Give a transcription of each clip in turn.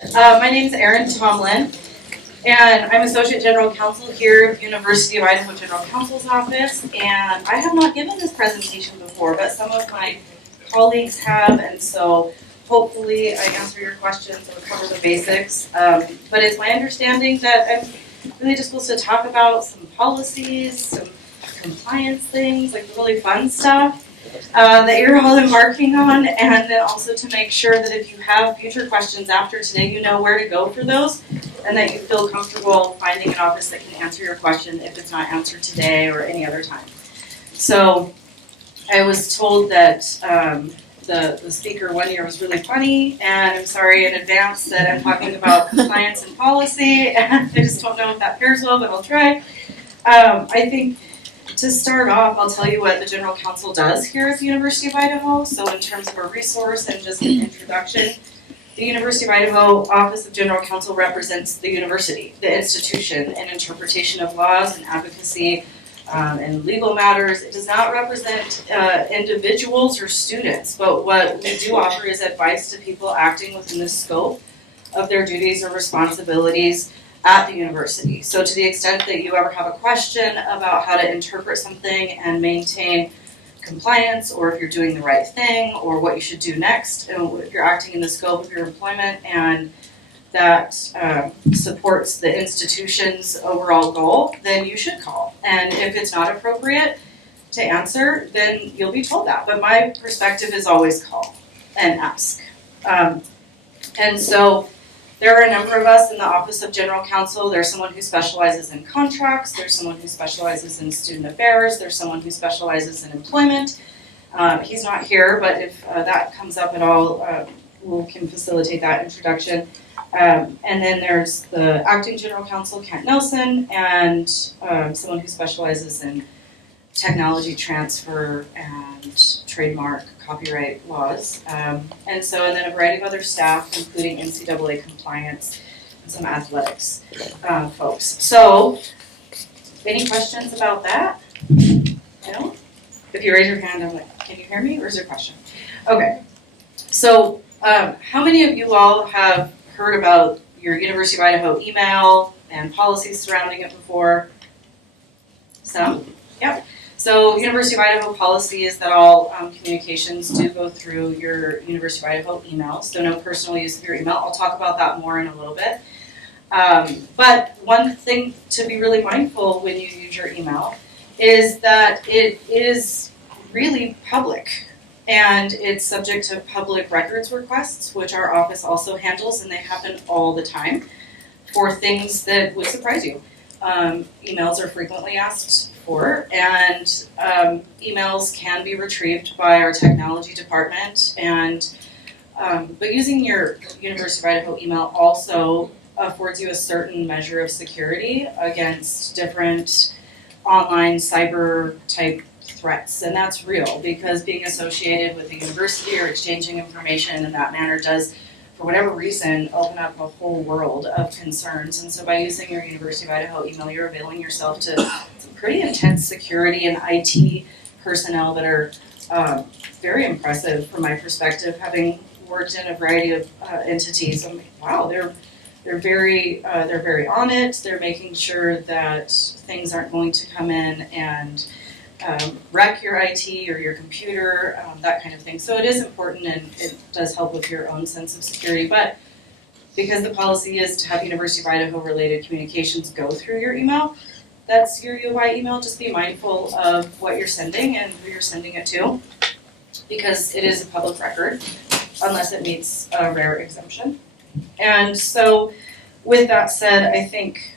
My name is Erin Tomlin, and I'm Associate General Counsel here at University of Idaho General Counsel's Office, and I have not given this presentation before, but some of my colleagues have, and so hopefully I answer your questions or cover the basics. But it's my understanding that I'm really just supposed to talk about some policies, some compliance things, like really fun stuff. That you're all embarking on, and then also to make sure that if you have future questions after today, you know where to go for those, and that you feel comfortable finding an office that can answer your question if it's not answered today or any other time. So I was told that the speaker one year was really funny, and I'm sorry in advance that I'm talking about compliance and policy, and I just don't know if that pairs well, but I'll try. I think to start off, I'll tell you what the General Counsel does here at the University of Idaho. So in terms of a resource and just an introduction, the University of Idaho Office of General Counsel represents the university, the institution, and interpretation of laws and advocacy and legal matters. It does not represent individuals or students, but what we do offer is advice to people acting within the scope of their duties or responsibilities at the university. So to the extent that you ever have a question about how to interpret something and maintain compliance, or if you're doing the right thing, or what you should do next, and if you're acting in the scope of your employment and that supports the institution's overall goal, then you should call. And if it's not appropriate to answer, then you'll be told that. But my perspective is always call and ask. And so there are a number of us in the Office of General Counsel. There's someone who specializes in contracts. There's someone who specializes in student affairs. There's someone who specializes in employment. He's not here, but if that comes up at all, we can facilitate that introduction. And then there's the Acting General Counsel, Kent Nelson, and someone who specializes in technology transfer and trademark copyright laws. And then a variety of other staff, including NCAA compliance and some athletics folks. So, any questions about that? No? If you raise your hand, I'm like, can you hear me, or is there a question? Okay. So, how many of you all have heard about your University of Idaho email and policies surrounding it before? Some? Yep. So University of Idaho policy is that all communications do go through your University of Idaho email, so no personal use of your email. I'll talk about that more in a little bit. But one thing to be really mindful when you use your email is that it is really public, and it's subject to public records requests, which our office also handles, and they happen all the time for things that would surprise you. Emails are frequently asked for, and emails can be retrieved by our technology department. But using your University of Idaho email also affords you a certain measure of security against different online cyber type threats, and that's real because being associated with the university or exchanging information in that manner does, for whatever reason, open up a whole world of concerns. And so by using your University of Idaho email, you're availing yourself to some pretty intense security and IT personnel that are very impressive from my perspective, having worked in a variety of entities. I'm like, wow, they're very on it. They're making sure that things aren't going to come in and wreck your IT or your computer, that kind of thing. So it is important, and it does help with your own sense of security. But because the policy is to have University of Idaho related communications go through your email, that's your U of I email. Just be mindful of what you're sending and who you're sending it to, because it is a public record unless it meets a rare exemption. And so with that said, I think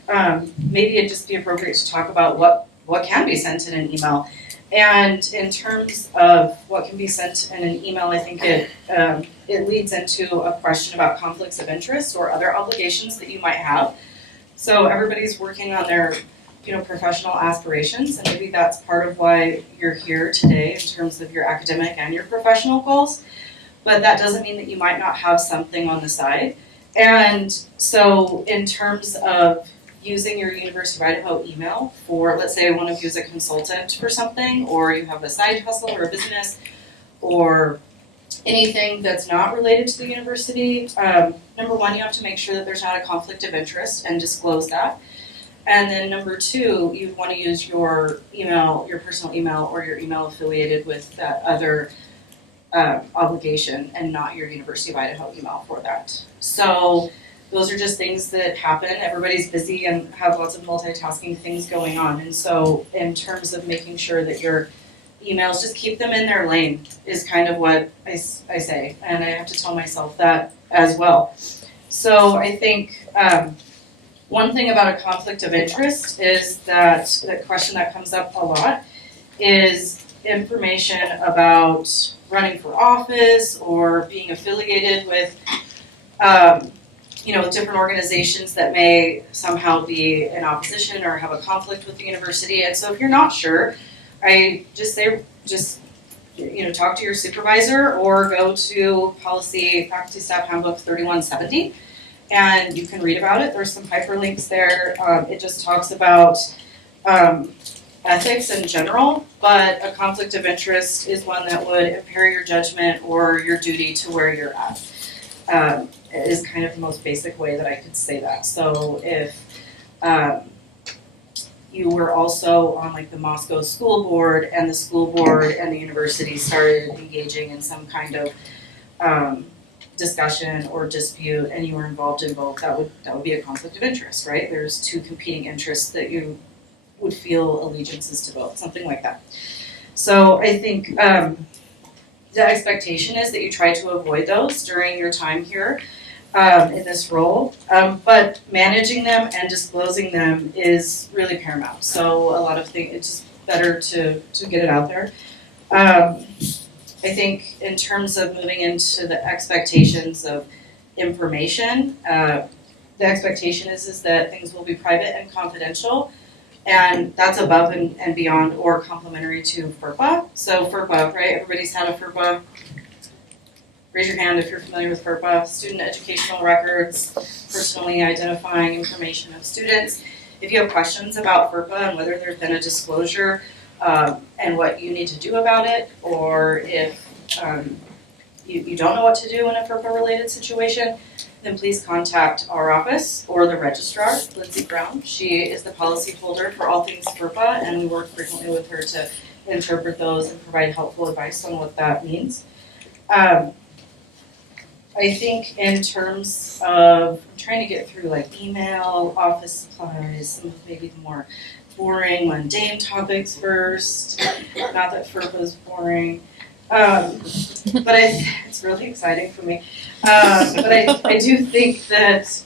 maybe it'd just be appropriate to talk about what can be sent in an email. And in terms of what can be sent in an email, I think it leads into a question about conflicts of interest or other obligations that you might have. So everybody's working on their professional aspirations, and maybe that's part of why you're here today in terms of your academic and your professional goals. But that doesn't mean that you might not have something on the side. And so in terms of using your University of Idaho email for, let's say one of you is a consultant for something, or you have a side hustle or a business, or Anything that's not related to the university, number one, you have to make sure that there's not a conflict of interest and disclose that. And then number two, you want to use your email, your personal email, or your email affiliated with that other obligation and not your University of Idaho email for that. So those are just things that happen. Everybody's busy and have lots of multitasking things going on. And so in terms of making sure that your emails, just keep them in their lane is kind of what I say. And I have to tell myself that as well. So I think one thing about a conflict of interest is that the question that comes up a lot is information about running for office or being affiliated with different organizations that may somehow be in opposition or have a conflict with the university. And so if you're not sure, I just say, talk to your supervisor or go to Policy Faculty Staff Handbook 3170 and you can read about it. There's some hyperlinks there. It just talks about ethics in general, but a conflict of interest is one that would impair your judgment or your duty to where you're at. Is kind of the most basic way that I could say that. So if you were also on like the Moscow school board and the school board and the university started engaging in some kind of discussion or dispute and you were involved in both, that would be a conflict of interest, right? There's two competing interests that you would feel allegiances to both, something like that. So I think the expectation is that you try to avoid those during your time here in this role, but managing them and disclosing them is really paramount. So a lot of things, it's just better to get it out there. I think in terms of moving into the expectations of information, the expectation is that things will be private and confidential, and that's above and beyond or complementary to FERPA. So FERPA, right? Everybody's had a FERPA. Raise your hand if you're familiar with FERPA. Student educational records, personally identifying information of students. If you have questions about FERPA and whether there's been a disclosure and what you need to do about it, or if you don't know what to do in a FERPA-related situation, then please contact our office or the registrar, Lindsay Brown. She is the policy holder for all things FERPA, and we work frequently with her to interpret those and provide helpful advice on what that means. I think in terms of, I'm trying to get through like email, office supplies, some of maybe the more boring, mundane topics first. Not that FERPA is boring, but it's really exciting for me. But I do think that,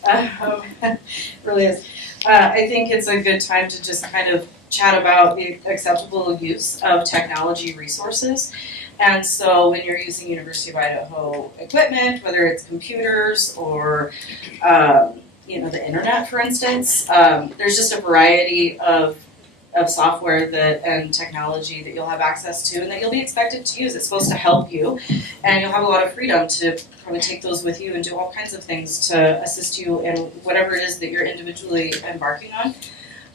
it really is, I think it's a good time to just kind of chat about the acceptable use of technology resources. And so when you're using University of Idaho equipment, whether it's computers or the internet, for instance, there's just a variety of software and technology that you'll have access to and that you'll be expected to use. It's supposed to help you, and you'll have a lot of freedom to probably take those with you and do all kinds of things to assist you in whatever it is that you're individually embarking on.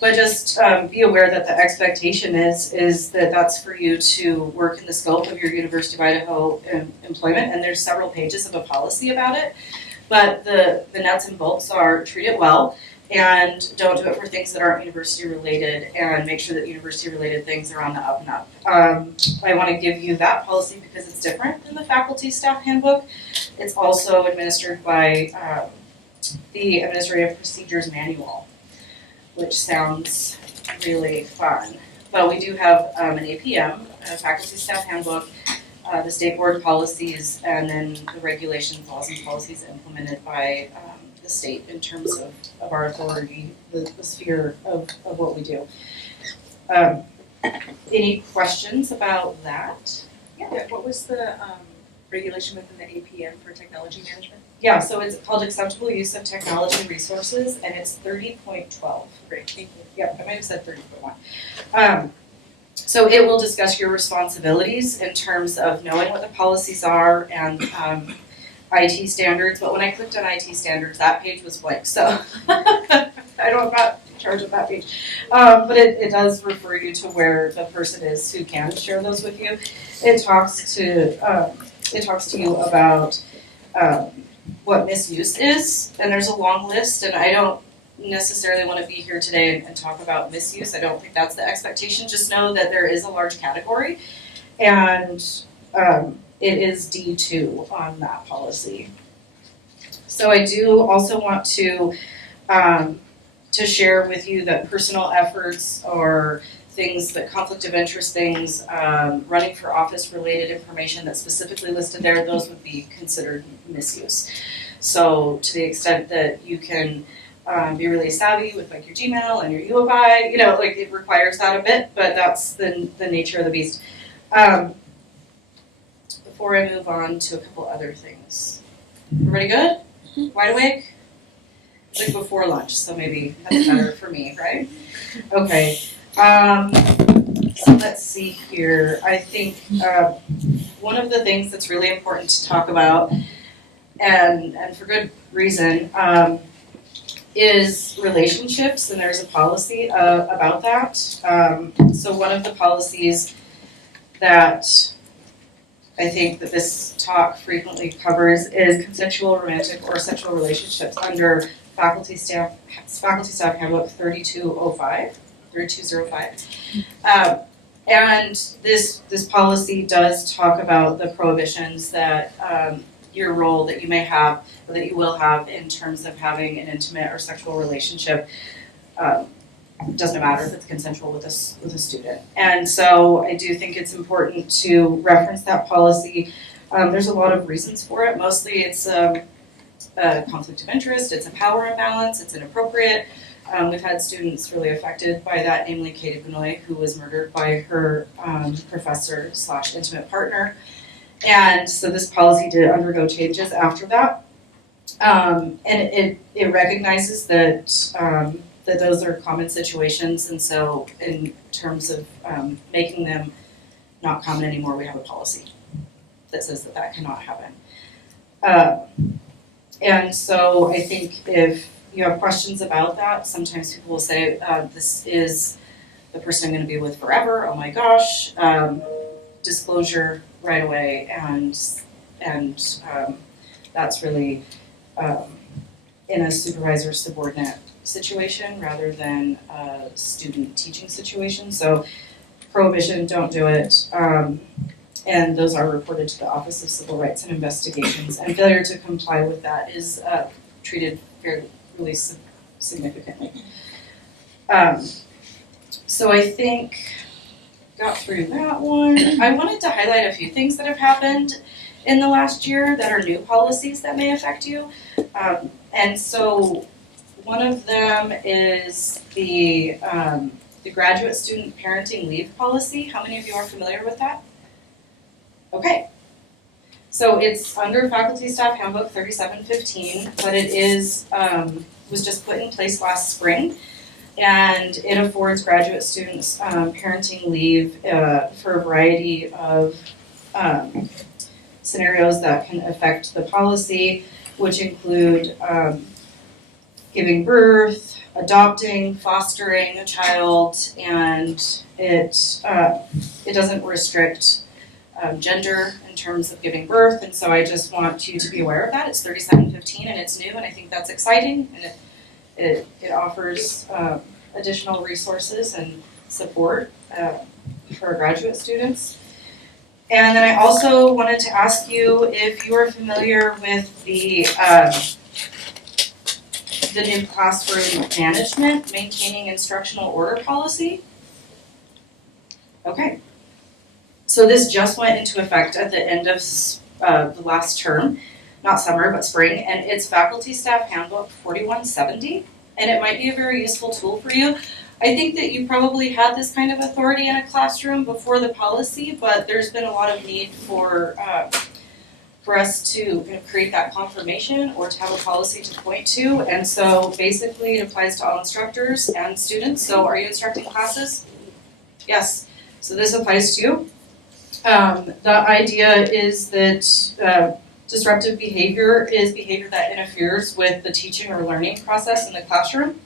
But just be aware that the expectation is that that's for you to work in the scope of your University of Idaho employment, and there's several pages of a policy about it. But the nuts and bolts are treat it well, and don't do it for things that aren't university related, and make sure that university related things are on the up and up. I want to give you that policy because it's different than the faculty staff handbook. It's also administered by the Administrative Procedures Manual, which sounds really fun. But we do have an APM, a faculty staff handbook, the state board policies, and then the regulations, laws, and policies implemented by the state in terms of our authority, the sphere of what we do. Any questions about that? Yeah, what was the regulation within the APM for technology management? Yeah, so it's called Acceptable Use of Technology Resources, and it's 30.12. Great, thank you. Yeah, I might have said 30.1. So it will discuss your responsibilities in terms of knowing what the policies are and IT standards, but when I clicked on IT standards, that page was blank, so I'm not in charge of that page. But it does refer you to where the person is who can share those with you. It talks to it talks to you about what misuse is, and there's a long list, and I don't necessarily want to be here today and talk about misuse. I don't think that's the expectation. Just know that there is a large category, and it is D2 on that policy. So I do also want to share with you that personal efforts or things that conflict of interest things, running for office related information that's specifically listed there, those would be considered misuse. So to the extent that you can be really savvy with like your Gmail and your UFI, like it requires that a bit, but that's the nature of the beast. Before I move on to a couple other things. Everybody good? Wide awake? It's like before lunch, so maybe that's better for me, right? Okay. So let's see here. I think one of the things that's really important to talk about, and for good reason, is relationships, and there's a policy about that. So one of the policies that I think that this talk frequently covers is consensual romantic or sexual relationships under Faculty Staff Handbook 3205. And this policy does talk about the prohibitions that your role that you may have or that you will have in terms of having an intimate or sexual relationship. Doesn't matter if it's consensual with a student. And so I do think it's important to reference that policy. There's a lot of reasons for it. Mostly it's a conflict of interest, it's a power imbalance, it's inappropriate. We've had students really affected by that, namely Katie Benoit, who was murdered by her professor / intimate partner. And so this policy did undergo changes after that. And it recognizes that those are common situations, and so in terms of making them not common anymore, we have a policy that says that cannot happen. And so I think if you have questions about that, sometimes people will say, this is the person I'm going to be with forever, oh my gosh, disclosure right away, and that's really in a supervisor-subordinate situation rather than a student-teaching situation. So prohibition, don't do it. And those are reported to the Office of Civil Rights and Investigations. And failure to comply with that is treated really significantly. So I think got through that one. I wanted to highlight a few things that have happened in the last year that are new policies that may affect you. And so one of them is the graduate student parenting leave policy. How many of you are familiar with that? Okay. So it's under Faculty Staff Handbook 3715, but it is was just put in place last spring, and it affords graduate students parenting leave for a variety of scenarios that can affect the policy, which include giving birth, adopting, fostering a child, and it doesn't restrict gender in terms of giving birth, and so I just want you to be aware of that. It's 3715 and it's new, and I think that's exciting, and it offers additional resources and support for our graduate students. And then I also wanted to ask you if you are familiar with the new classroom management, maintaining instructional order policy. Okay. So this just went into effect at the end of the last term, not summer, but spring, and it's Faculty Staff Handbook 4170, and it might be a very useful tool for you. I think that you probably had this kind of authority in a classroom before the policy, but there's been a lot of need for us to create that confirmation or to have a policy to point to, and so basically it applies to all instructors and students. So are you instructing classes? Yes. So this applies to you. The idea is that disruptive behavior is behavior that interferes with the teaching or learning process in the classroom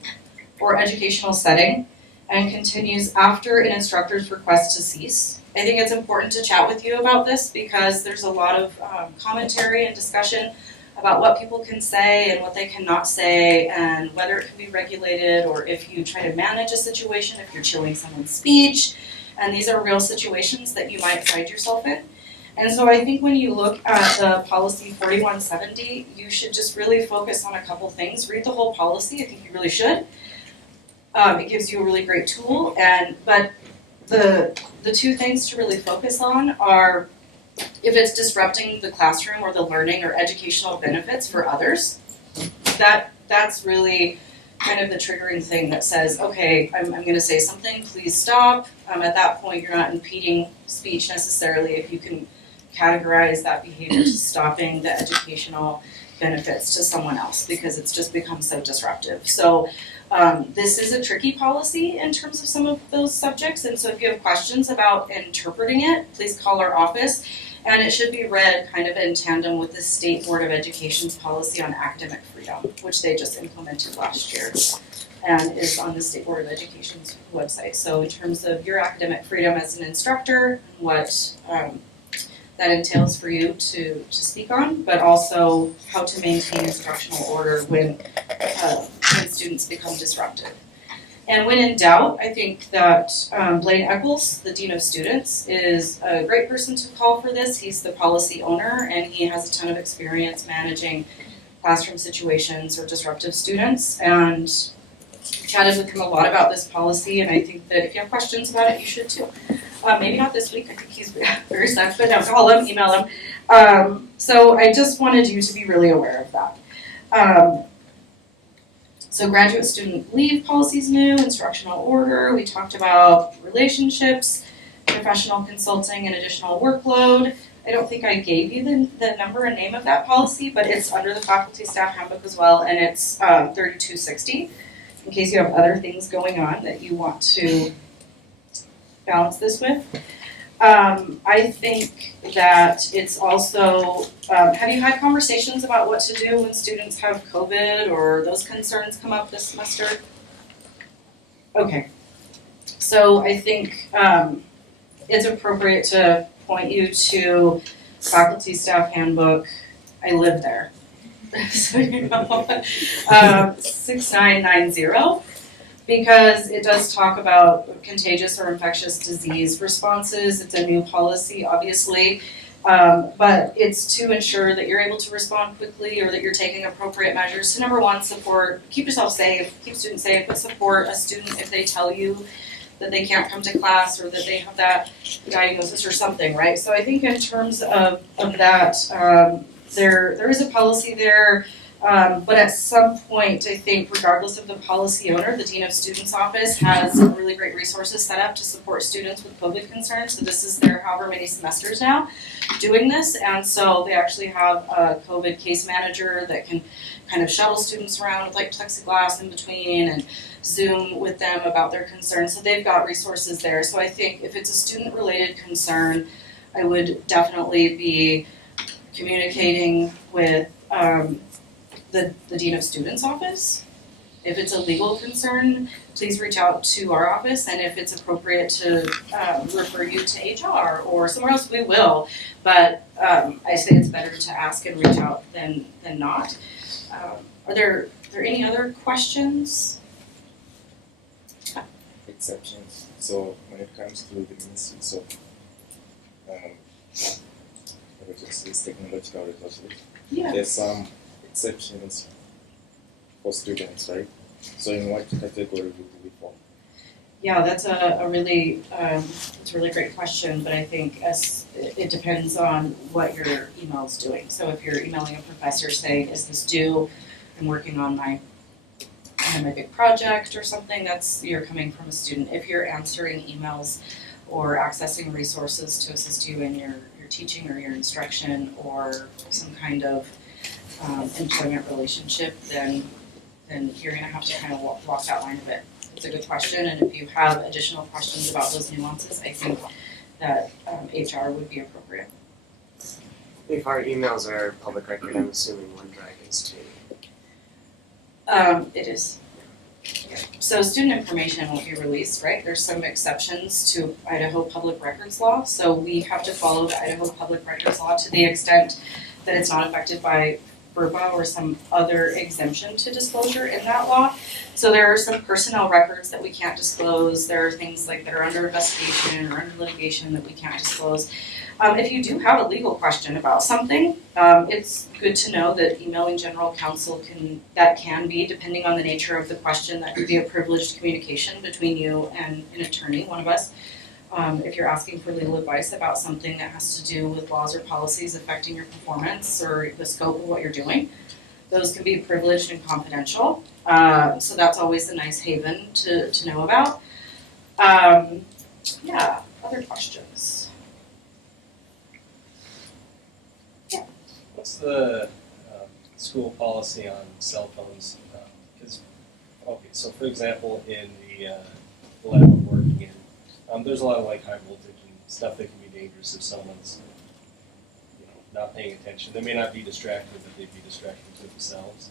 or educational setting. and continues after an instructor's request to cease. I think it's important to chat with you about this because there's a lot of commentary and discussion about what people can say and what they cannot say and whether it can be regulated or if you try to manage a situation, if you're chilling someone's speech. And these are real situations that you might find yourself in. And so I think when you look at the policy 4170, you should just really focus on a couple things. Read the whole policy, I think you really should. It gives you a really great tool, but the two things to really focus on are if it's disrupting the classroom or the learning or educational benefits for others. That's really kind of the triggering thing that says, okay, I'm going to say something, please stop. At that point, you're not impeding speech necessarily if you can categorize that behavior to stopping the educational benefits to someone else because it's just become so disruptive. So this is a tricky policy in terms of some of those subjects, and so if you have questions about interpreting it, please call our office. And it should be read kind of in tandem with the State Board of Education's policy on academic freedom, which they just implemented last year and is on the State Board of Education's website. So in terms of your academic freedom as an instructor, what that entails for you to speak on, but also how to maintain instructional order when students become disruptive. And when in doubt, I think that Blaine Eccles, the Dean of Students, is a great person to call for this. He's the policy owner, and he has a ton of experience managing classroom situations or disruptive students. And chatted with him a lot about this policy, and I think that if you have questions about it, you should too. Maybe not this week, I think he's very stuck, but no, call him, email him. So I just wanted you to be really aware of that. So graduate student leave policy is new, instructional order, we talked about relationships, professional consulting and additional workload. I don't think I gave you the number and name of that policy, but it's under the faculty staff handbook as well, and it's 3260, in case you have other things going on that you want to balance this with. I think that it's also, have you had conversations about what to do when students have COVID or those concerns come up this semester? Okay, so I think it's appropriate to point you to faculty staff handbook. I live there, so you know, 6990. Because it does talk about contagious or infectious disease responses. It's a new policy, obviously, but it's to ensure that you're able to respond quickly or that you're taking appropriate measures to, number one, support, keep yourself safe, keep students safe, but support a student if they tell you that they can't come to class or that they have that diagnosis or something, right? So I think in terms of that, there is a policy there. But at some point, I think, regardless of the policy owner, the Dean of Students Office has really great resources set up to support students with COVID concerns. So this is their however many semesters now doing this. And so they actually have a COVID case manager that can kind of shuttle students around with like plexiglass in between and Zoom with them about their concerns. So they've got resources there. So I think if it's a student-related concern, I would definitely be communicating with the Dean of Students office. If it's a legal concern, please reach out to our office, and if it's appropriate to refer you to HR or somewhere else, we will. But I say it's better to ask and reach out than not. Are there any other questions? Exceptions. So when it comes to the misuse of technological resources, Yeah. there's some exceptions for students, right? So in what category would we fall? Yeah, that's a really great question, but I think it depends on what your email is doing. So if you're emailing a professor saying, is this due? I'm working on my big project or something, you're coming from a student. If you're answering emails or accessing resources to assist you in your teaching or your instruction or some kind of employment relationship, then you're going to have to kind of walk that line a bit. It's a good question, and if you have additional questions about those nuances, I think that HR would be appropriate. If our emails are public record, I'm assuming OneDrive is too. It is. So student information won't be released, right? There's some exceptions to Idaho public records law, so we have to follow the Idaho public records law to the extent that it's not affected by FERPA or some other exemption to disclosure in that law. So there are some personnel records that we can't disclose. There are things like that are under investigation or under litigation that we can't disclose. If you do have a legal question about something, it's good to know that emailing general counsel can be, depending on the nature of the question, that could be a privileged communication between you and an attorney, one of us. If you're asking for legal advice about something that has to do with laws or policies affecting your performance or the scope of what you're doing, those can be privileged and confidential. So that's always a nice haven to know about. Yeah, other questions? What's the school policy on cell phones? So for example, in the lab I'm working in, there's a lot of like high voltage and stuff that can be dangerous if someone's not paying attention. They may not be distracted, but they'd be distracted to themselves.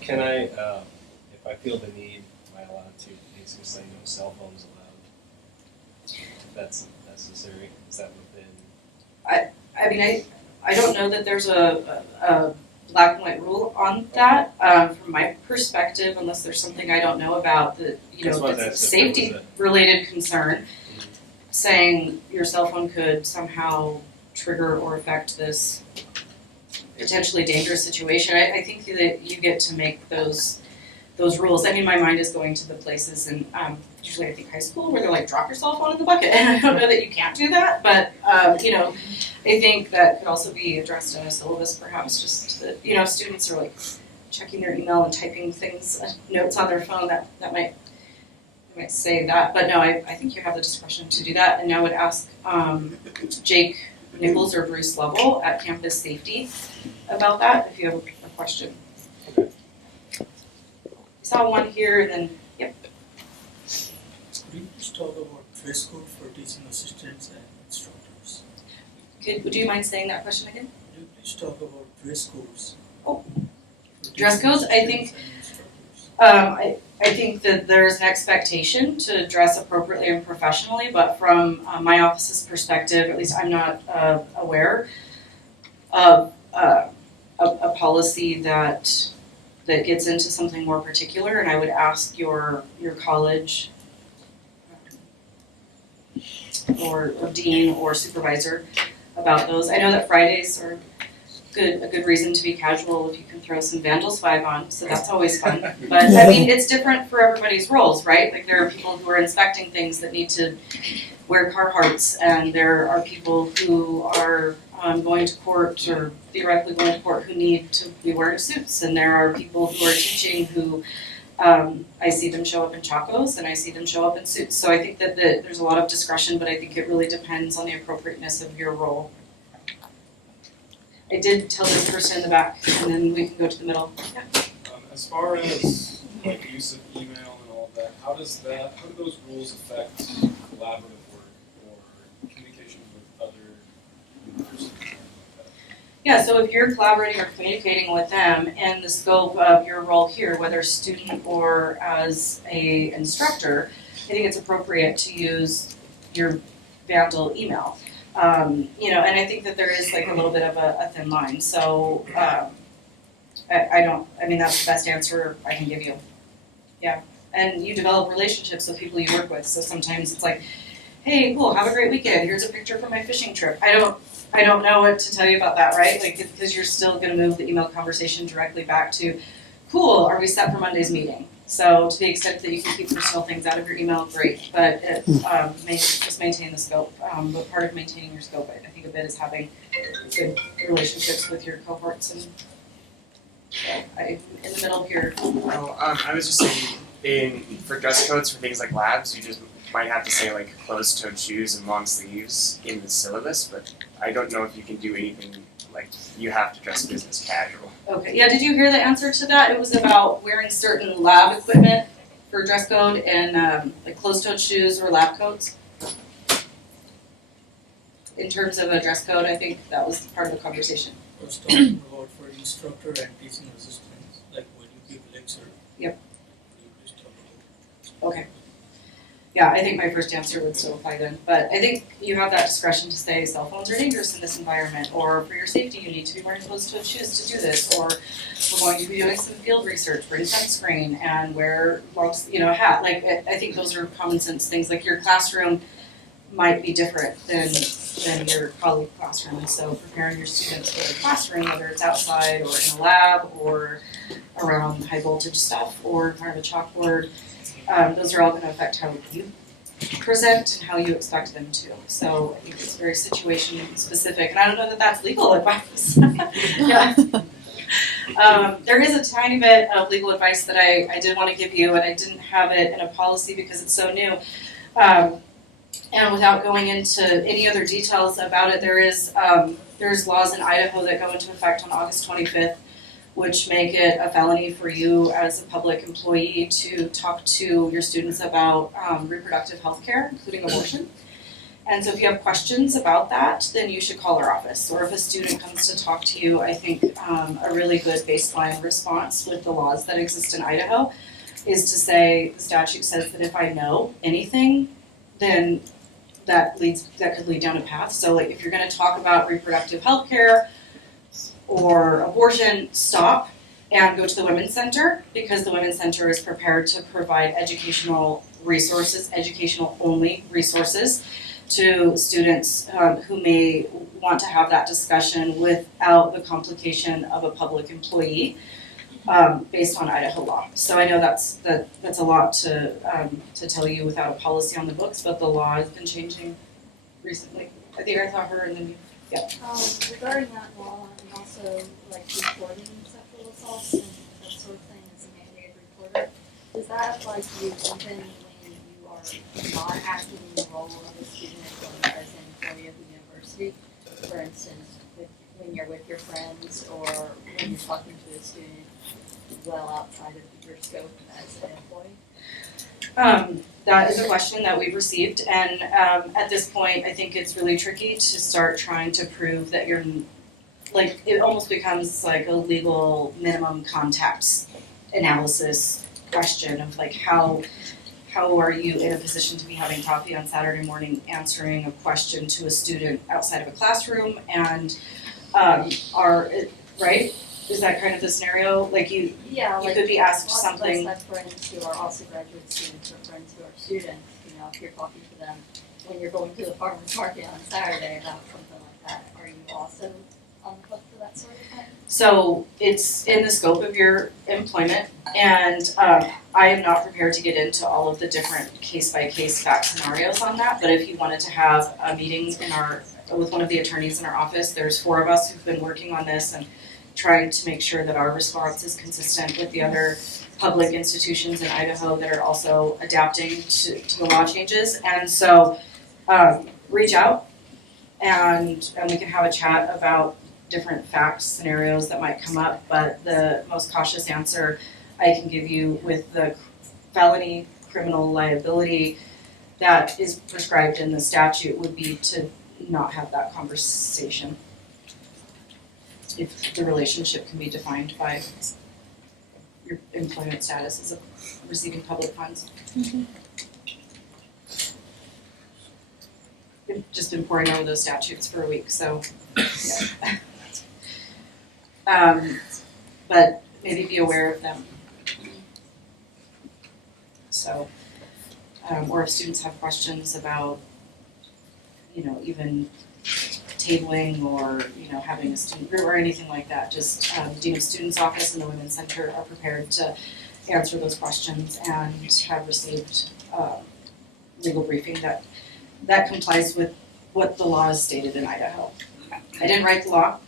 Can I, if I feel the need, am I allowed to basically say no cell phones allowed? If that's necessary, is that within? I mean, I don't know that there's a black and white rule on that. From my perspective, unless there's something I don't know about that, it's a safety related concern, saying your cell phone could somehow trigger or affect this potentially dangerous situation. I think that you get to make those rules. I mean, my mind is going to the places in usually I think high school where they're like, drop your cell phone in the bucket. And I don't know that you can't do that, but I think that could also be addressed in a syllabus perhaps, just that, students are like checking their email and typing things, notes on their phone, that might say that. But no, I think you have the discretion to do that. And I would ask Jake Nichols or Bruce Lovell at Campus Safety about that if you have a question. Okay. Saw one here, and then, yep. Could you please talk about dress code for teaching assistants and instructors? Do you mind saying that question again? Could you please talk about dress codes? Oh. For Dress teaching codes, I think, assistants and instructors? I think that there's an expectation to dress appropriately and professionally, but from my office's perspective, at least I'm not aware of a policy that gets into something more particular, and I would ask your college or dean or supervisor about those. I know that Fridays are a good reason to be casual if you can throw some Vandal swag on, so that's always fun. But I mean, it's different for everybody's roles, right? Like there are people who are inspecting things that need to wear Carhartts, and there are people who are going to court or theoretically going to court who need to be wearing suits, and there are people who are teaching who I see them show up in chacos and I see them show up in suits. So I think that there's a lot of discretion, but I think it really depends on the appropriateness of your role. I did tell this person in the back, and then we can go to the middle. Yeah. As far as like use of email and all of that, how do those rules affect collaborative work or communication with other universities? Yeah, so if you're collaborating or communicating with them in the scope of your role here, whether student or as a instructor, I think it's appropriate to use your Vandal email. And I think that there is like a little bit of a thin line. So I mean, that's the best answer I can give you. Yeah, and you develop relationships with people you work with. So sometimes it's like, hey, cool, have a great weekend. Here's a picture from my fishing trip. I don't know what to tell you about that, right? Like, because you're still going to move the email conversation directly back to, cool, are we set for Monday's meeting? So to the extent that you can keep personal things out of your email, great, but it just maintain the scope. But part of maintaining your scope, I think a bit is having good relationships with your cohorts. And in the middle here. Oh, I was just saying, for dress codes for things like labs, you just might have to say like closed-toed shoes and long sleeves in the syllabus, but I don't know if you can do anything like you have to dress business casual. Okay, yeah, did you hear the answer to that? It was about wearing certain lab equipment for dress code and like closed-toed shoes or lab coats. In terms of a dress code, I think that was part of the conversation. I was talking about for instructor and teaching assistants, like when you give lecture. Yep. Could you please talk about Okay. Yeah, I think my first answer would still apply then, but I think you have that discretion to say cell phones are dangerous in this environment, or for your safety you need to be wearing closed-toed shoes to do this, or we're going to be doing some field research, bring sunscreen, and wear a hat. Like, I think those are common sense things. Like, your classroom might be different than your colleague classroom, and so preparing your students for the classroom, whether it's outside or in a lab or around high voltage stuff or in front of a chalkboard, those are all going to affect how you present and how you expect them to. So I think it's very situation specific, and I don't know that that's legal advice. Yeah. There is a tiny bit of legal advice that I did want to give you, and I didn't have it in a policy because it's so new. And without going into any other details about it, there's laws in Idaho that go into effect on August 25th, which make it a felony for you as a public employee to talk to your students about reproductive health care, including abortion. And so if you have questions about that, then you should call our office. Or if a student comes to talk to you, I think a really good baseline response with the laws that exist in Idaho is to say, the statute says that if I know anything, then that could lead down a path. So like if you're gonna talk about reproductive health care or abortion, stop and go to the Women's Center, because the Women's Center is prepared to provide educational resources, educational only resources to students who may want to have that discussion without the complication of a public employee based on Idaho law. So I know that's a lot to tell you without a policy on the books, but the law has been changing recently. I think I thought her and then you. Yeah. Regarding that law and also like reporting sexual assaults and that sort of thing as a mandated reporter, does that apply to you even when you are not acting in the role of a student or as an employee of the university? For instance, when you're with your friends or when you're talking to a student well outside of your scope as an employee? That is a question that we've received, and at this point, I think it's really tricky to start trying to prove that you're, like, it almost becomes like a legal minimum contacts analysis question of like how are you in a position to be having coffee on Saturday morning answering a question to a student outside of a classroom, and right? Is that kind of the scenario? Like you could be asked something. Lots of friends who are also graduate students or friends who are students, if you're talking to them when you're going to the farmer's market on Saturday about something like that, are you also on the hook for that sort of thing? So it's in the scope of your employment, and I am not prepared to get into all of the different case-by-case fact scenarios on that, but if you wanted to have a meeting with one of the attorneys in our office, there's 4 of us who've been working on this and trying to make sure that our response is consistent with the other public institutions in Idaho that are also adapting to the law changes. And so reach out and we can have a chat about different fact scenarios that might come up, but the most cautious answer I can give you with the felony criminal liability that is prescribed in the statute would be to not have that conversation, if the relationship can be defined by your employment status as receiving public funds. Mm-hmm. I've just been poring over those statutes for a week, so yeah. But maybe be aware of them. So, or if students have questions about, even tabling or having a student group or anything like that, just the Dean of Students Office and the Women's Center are prepared to answer those questions and have received legal briefing that complies with what the law is stated in Idaho. I didn't write the law,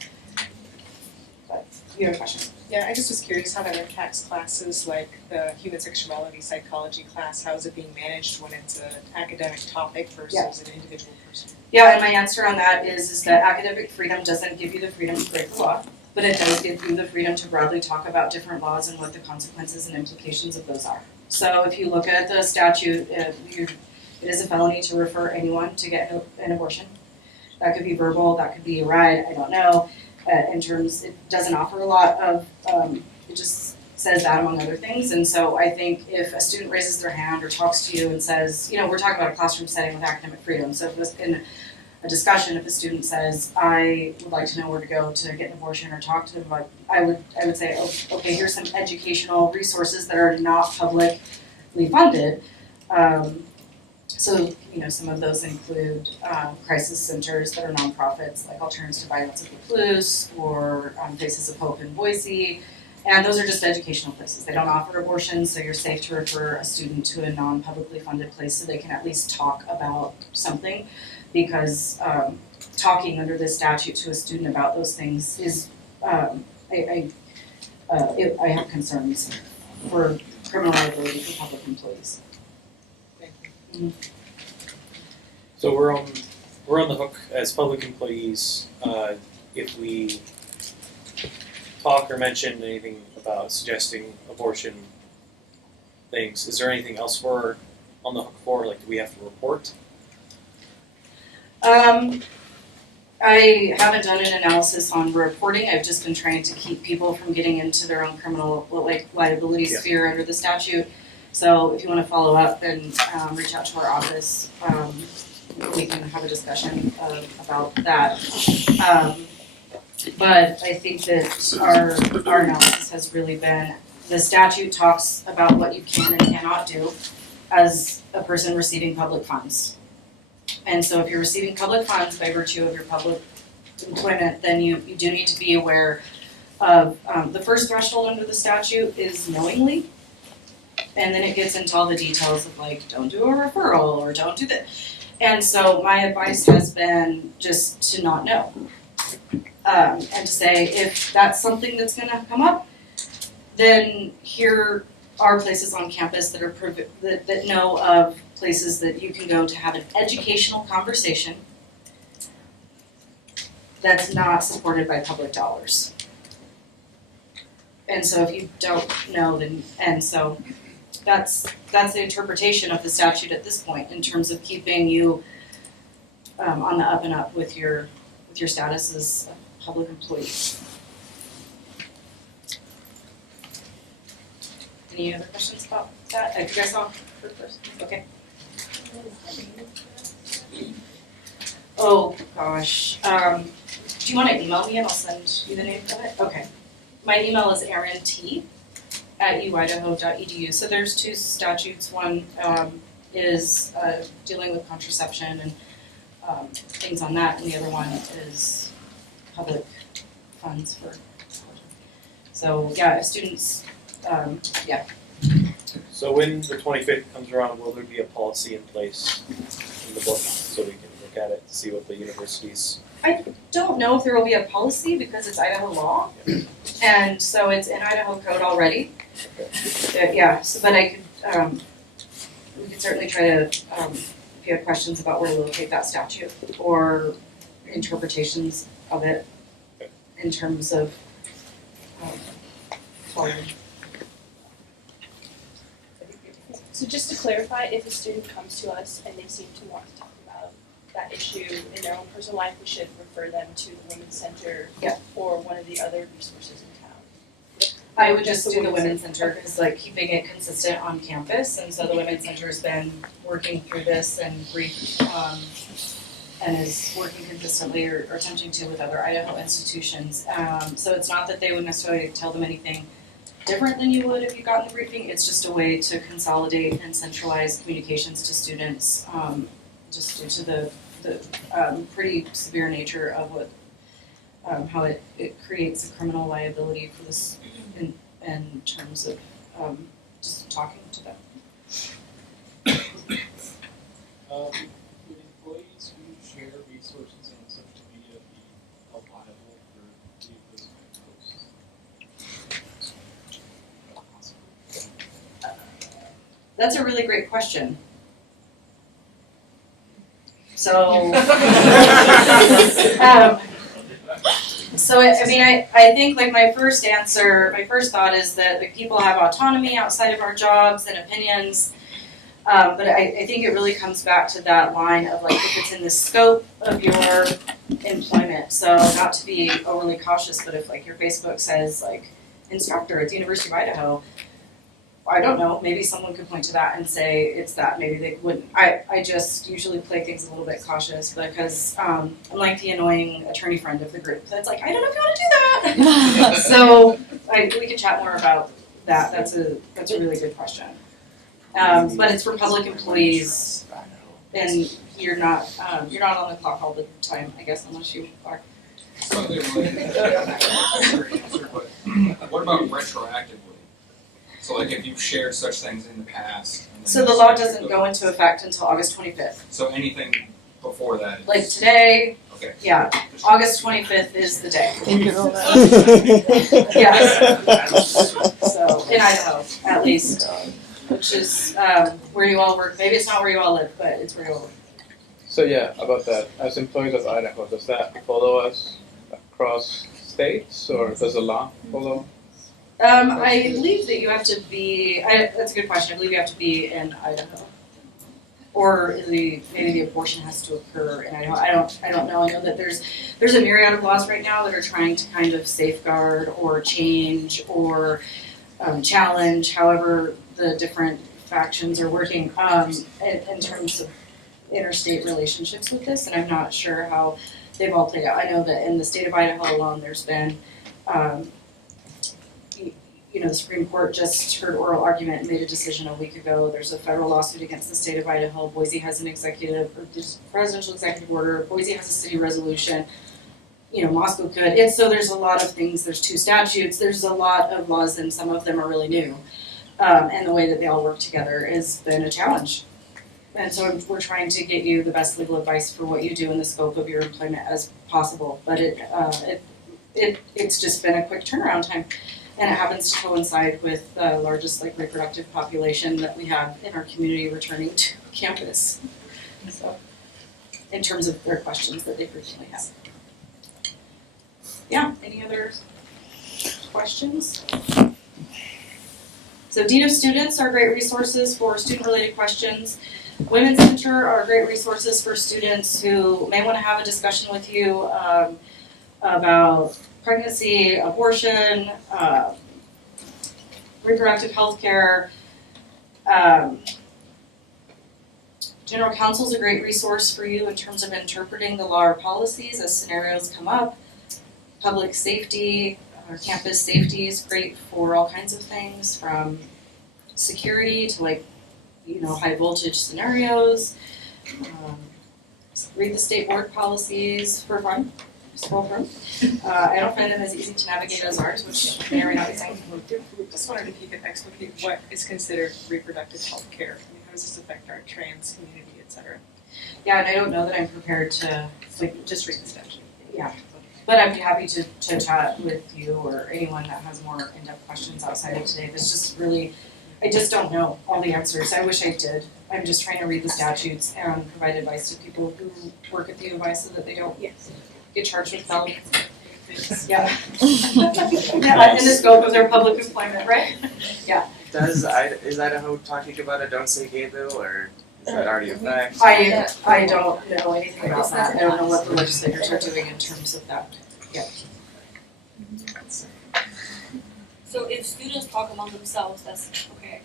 but you have a question. Yeah, I just was curious how that impacts classes like the human sexuality psychology class. How is it being managed when it's an academic topic versus an individual person? Yeah, and my answer on that is that academic freedom doesn't give you the freedom to break the law, but it does give you the freedom to broadly talk about different laws and what the consequences and implications of those are. So if you look at the statute, it is a felony to refer anyone to get an abortion. That could be verbal, that could be a ride, I don't know. It doesn't offer a lot of, it just says that among other things. And so I think if a student raises their hand or talks to you and says, we're talking about a classroom setting with academic freedom. So if it was in a discussion, if a student says, I would like to know where to go to get an abortion or talk to them about, I would say, oh, okay, here's some educational resources that are not publicly funded. So, some of those include crisis centers that are nonprofits, like Alternatives to Violence at the Palouse or Faces of Hope in Boise. And those are just educational places. They don't offer abortions, so you're safe to refer a student to a non-publicly funded place so they can at least talk about something. Because talking under this statute to a student about those things is, I have concerns for criminal liability for public employees. So we're on the hook as public employees if we talk or mention anything about suggesting abortion things. Is there anything else we're on the hook for? Like, do we have to report? I haven't done an analysis on reporting. I've just been trying to keep people from getting into their own criminal liability sphere under the statute. So if you want to follow up and reach out to our office, we can have a discussion about that. But I think that our analysis has really been, the statute talks about what you can and cannot do as a person receiving public funds. And so if you're receiving public funds by virtue of your public employment, then you do need to be aware of the first threshold under the statute is knowingly. And then it gets into all the details of don't do a referral or don't do that. And so my advice has been just to not know. And to say if that's something that's going to come up, then here are places on campus that are that know of places that you can go to have an educational conversation that's not supported by public dollars. And so if you don't know, then, and so that's the interpretation of the statute at this point in terms of keeping you on the up and up with your status as a public employee. Any other questions about that? I think I saw her first. Okay. Oh gosh. Do you want to email me and I'll send you the name of it? Okay. My email is aaron@uidaho.edu. So there's two statutes. One is dealing with contraception and things on that, and the other one is public funds for. So yeah, if students, yeah. So when the 25th comes around, will there be a policy in place in the book so we can look at it to see what the universities? I don't know if there will be a policy because it's Idaho law, and so it's in Idaho code already. Okay. Yeah. So, but I could, we could certainly try to, if you have questions about where to locate that statute or interpretations of it in terms of following. So just to clarify, if a student comes to us and they seem to want to talk about that issue in their own personal life, we should refer them to the Women's Center or one of the other resources in town. I would just do the Women's Center because keeping it consistent on campus, and so the Women's Center's been working through this and and is working consistently or attempting to with other Idaho institutions. So it's not that they would necessarily tell them anything different than you would if you got in the briefing. It's just a way to consolidate and centralize communications to students, just due to the pretty severe nature of what how it creates a criminal liability for this in terms of just talking to them. Would employees who share resources on social media be liable for any of those kind of posts? That's a really great question. So, I think my first thought is that people have autonomy outside of our jobs and opinions. But I think it really comes back to that line of if it's in the scope of your employment. So not to be overly cautious, but if your Facebook says instructor at the University of Idaho. I don't know, maybe someone could point to that and say it's that, maybe they wouldn't. I just usually play things a little bit cautious because I'm like the annoying attorney friend of the group that's like, I don't know if you want to do that. So we can chat more about that. That's a really good question. But it's for public employees, and you're not on the clock all the time, I guess, unless you are. Slightly related, but what about retroactively? So like if you've shared such things in the past. And then So the law doesn't go into effect until August 25th. So anything before that? Like today, Okay. yeah, August 25th is the day. Think of all Yes. So in Idaho, at least, which is where you all work. Maybe it's not where you all live, but it's where you all work. So yeah, about that, as employees of Idaho, does that follow us across states, or does the law follow? I believe that you have to be. That's a good question. I believe you have to be in Idaho, or maybe the abortion has to occur in Idaho. I don't know. I know that there's a myriad of laws right now that are trying to kind of safeguard or change or challenge, however the different factions are working in terms of interstate relationships with this, and I'm not sure how they've all played out. I know that in the state of Idaho alone, there's been. The Supreme Court just heard oral argument and made a decision a week ago. There's a federal lawsuit against the state of Idaho. Boise has an presidential executive order. Boise has a city resolution. Moscow could. And so there's a lot of things. There's 2 statutes. There's a lot of laws, and some of them are really new. And the way that they all work together has been a challenge. And so we're trying to get you the best legal advice for what you do in the scope of your employment as possible. But it's just been a quick turnaround time. And it happens to coincide with the largest reproductive population that we have in our community returning to campus. So, in terms of their questions that they frequently have. Yeah, any other questions? So Dean of Students are great resources for student-related questions. Women's Center are great resources for students who may want to have a discussion with you about pregnancy, abortion, reproductive health care. General Counsel is a great resource for you in terms of interpreting the law or policies as scenarios come up. Public safety or campus safety is great for all kinds of things, from security to high voltage scenarios. Read the state board policies for fun. Scroll through. I don't find them as easy to navigate as ours, which may or may not be saying. Just wondered if you could explicate what is considered reproductive health care. I mean, how does this affect our trans community, et cetera? Yeah, and I don't know that I'm prepared to Just read the statute. Yeah, but I'd be happy to chat with you or anyone that has more in-depth questions outside of today. This just really, I just don't know all the answers. I wish I did. I'm just trying to read the statutes and provide advice to people who work at the UI so that they don't get charged with felonies. Yeah. Yeah, in the scope of their public employment, right? Yeah. Is Idaho talking about a Don't Say Gay bill, or is that already in effect? I don't know anything about that. I don't know what the legislators are doing in terms of that. Yeah. So if students talk among themselves, that's okay.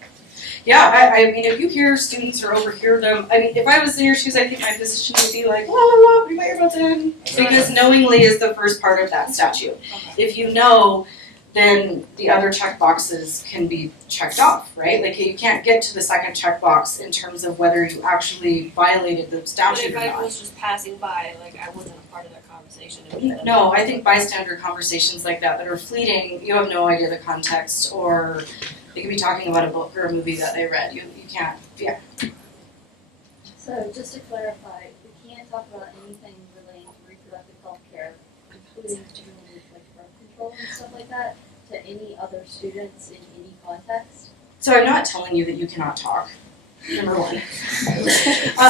Yeah, I mean, if you hear students or overhear them, I mean, if I was in your shoes, I think my position would be like, la la la, put your earbuds in. Because knowingly is the first part of that statute. If you know, then the other check boxes can be checked off, right? Like you can't get to the second check box in terms of whether you actually violated the But statute if or I not. was just passing by, I wasn't a part of that conversation. No, I think bystander conversations like that are fleeting, you have no idea the context, or they could be talking about a book or a movie that they read. You can't, yeah. So just to clarify, we can't talk about anything relating to reproductive health care, including doing birth control and stuff like that, to any other students in any context? So I'm not telling you that you cannot talk, number one.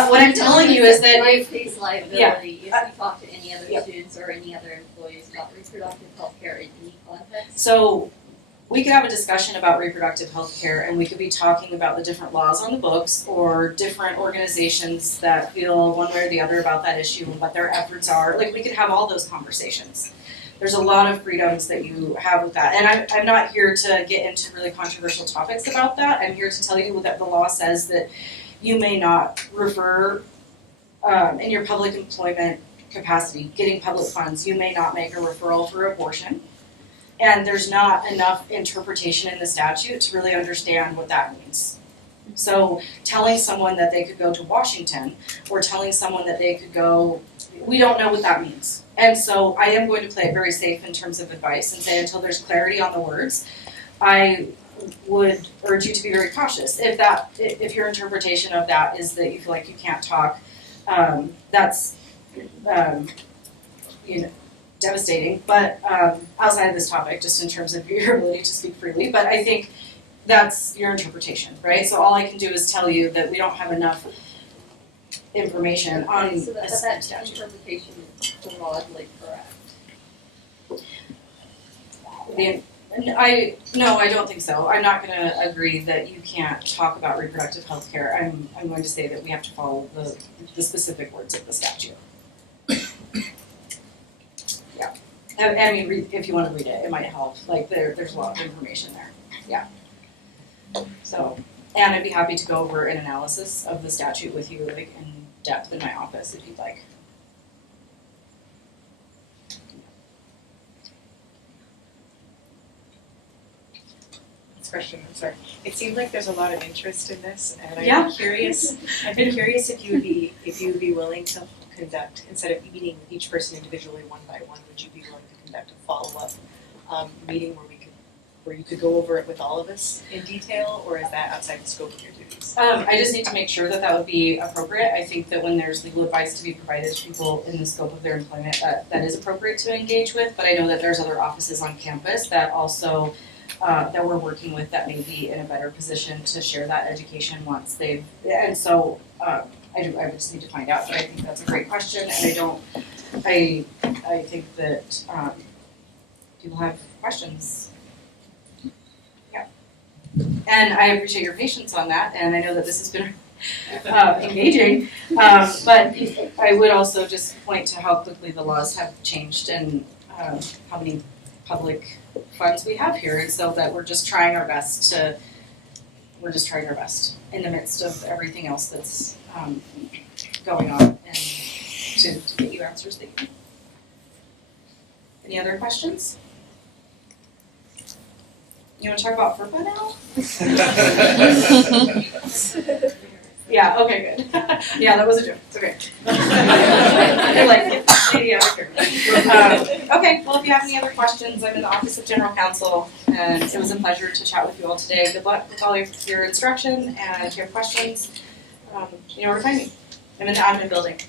What I'm telling you is that Right face liability if you talk to any other students or any other employees about reproductive health care in any context? So we could have a discussion about reproductive health care, and we could be talking about the different laws on the books or different organizations that feel one way or the other about that issue and what their efforts are. We could have all those conversations. There's a lot of freedoms that you have with that. And I'm not here to get into really controversial topics about that. I'm here to tell you that the law says that you may not refer in your public employment capacity, getting public funds, you may not make a referral for abortion. And there's not enough interpretation in the statute to really understand what that means. So telling someone that they could go to Washington or telling someone that they could go, we don't know what that means. And so I am going to play it very safe in terms of advice and say until there's clarity on the words, I would urge you to be very cautious. If your interpretation of that is that you feel like you can't talk, that's devastating. But outside of this topic, just in terms of your ability to speak freely, but I think that's your interpretation, right? So all I can do is tell you that we don't have enough information on So that statute. interpretation is broadly correct. I don't think so. I'm not going to agree that you can't talk about reproductive health care. I'm going to say that we have to follow the specific words of the statute. Yeah. I mean, if you want to read it, it might help. Like there's a lot of information there. Yeah. So, and I'd be happy to go over an analysis of the statute with you, like in depth in my office if you'd like. Question, I'm sorry. It seems like there's a lot of interest in this, and I've Yeah. been curious. I've been curious if you would be willing to conduct, instead of meeting with each person individually one by one, would you be willing to conduct a follow-up meeting where you could go over it with all of us in detail, or is that outside the scope of your duties? I just need to make sure that would be appropriate. I think that when there's legal advice to be provided to people in the scope of their employment, that is appropriate to engage with. But I know that there's other offices on campus that also that we're working with that may be in a better position to share that education once they've. And so I would just need to find out. But I think that's a great question, and I think that people have questions. And I appreciate your patience on that, and I know that this has been engaging, but I would also just point to how quickly the laws have changed and how many public funds we have here, and so that we're just trying our best in the midst of everything else that's going on, and to get you answers that you need. Any other questions? You want to talk about FERPA now? Yeah, okay, good. Yeah, that was a joke. It's okay. You're like, yeah, okay, well, if you have any other questions, I'm in the Office of General Counsel, and it was a pleasure to chat with you all today. Good luck with all your instruction, and if you have questions, you know where to find me. I'm in the admin building.